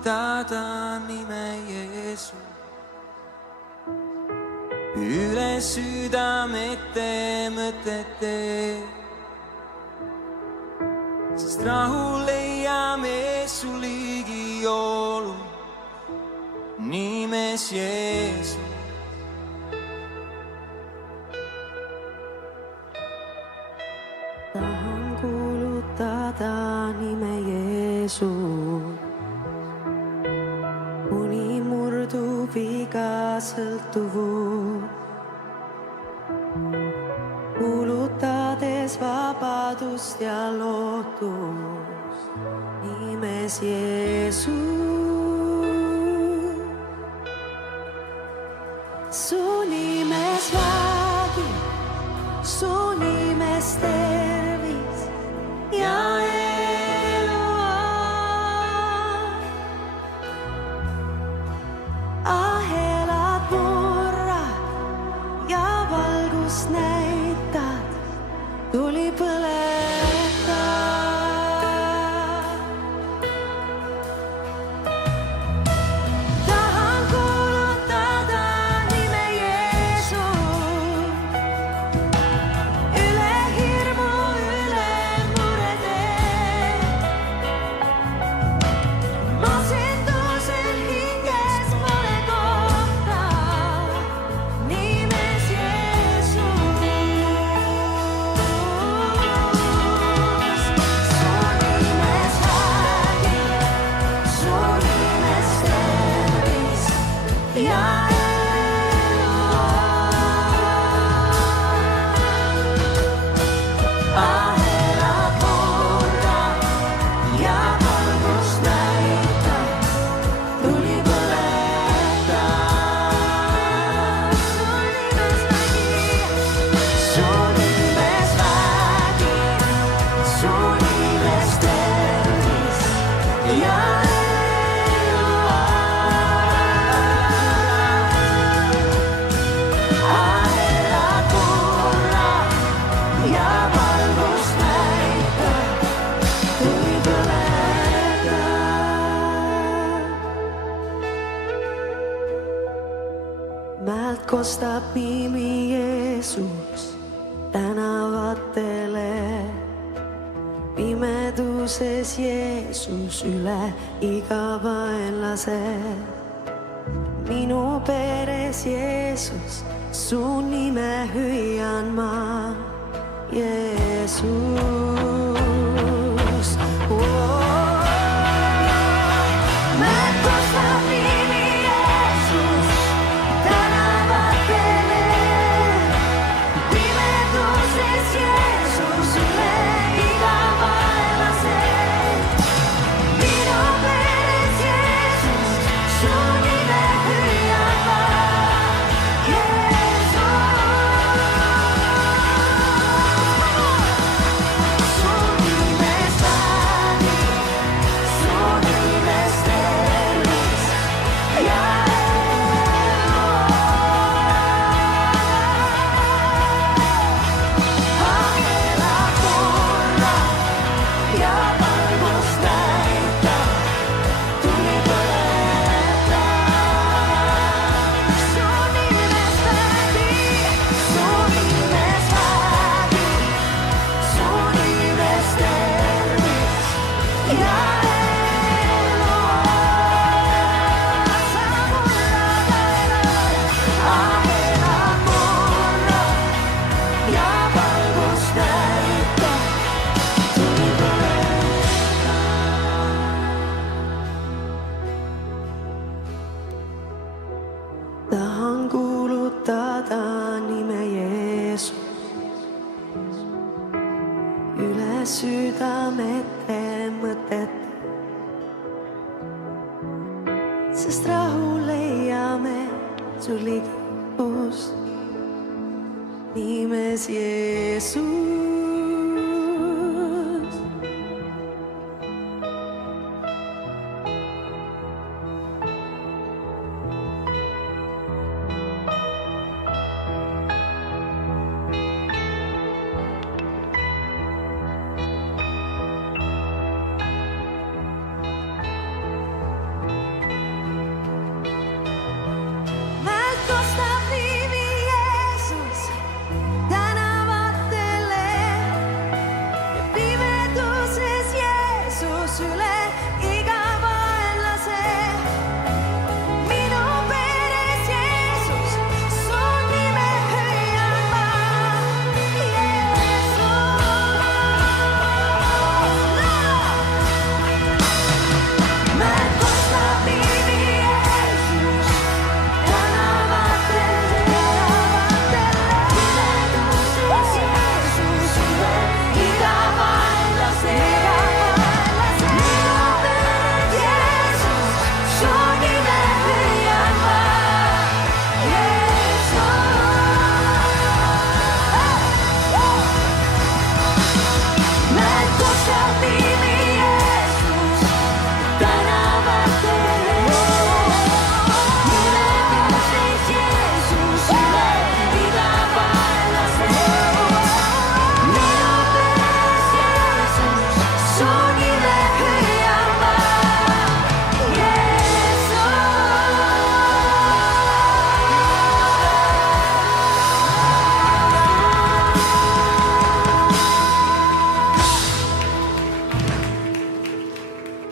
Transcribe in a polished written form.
kuulutada nime Jeesus. Üle südamete mõtete, sest rahu leiame su ligiolu nimes Jeesus. Tahan kuulutada nime Jeesus, kuni murdub iga sõltuvus, kuulutades vabadust ja lootust nimes Jeesus. Su nimes vägi, su nimes tervis ja eluaeg. Ahelad murrad ja valgust näitad, tuli põleta. Tahan kuulutada nime Jeesus, üle hirmu, üle murede. Masendusel hinges pole kohta nimes Jeesus. Su nimes vägi, su nimes tervis ja eluaeg. Ahelad murrad ja valgust näitad, tuli põleta. Su nimes vägi, su nimes tervis ja eluaeg. Ahelad murrad ja valgust näitad, tuli põleta. Mäelt kostab nimi Jeesus tänavatele, pimeduses Jeesus üle iga vaenlase. Minu peres Jeesus, su nime hüüan ma, Jeesus. Mäelt kostab nimi Jeesus tänavatele, pimeduses Jeesus üle iga vaenlase. Minu peres Jeesus, su nime hüüan ma, Jeesus. Su nimes vägi, su nimes tervis ja ahelad murrad ja valgust näitad, tuli põleta. Su nimes vägi, su nimes vägi, su nimes tervis ja eluaeg. Sa murrad ahelad murrad ja valgust näitad, tuli põleta. Tahan kuulutada nime Jeesus, üle südamete mõtete, sest rahu leiame su ligipust nimes Jeesus.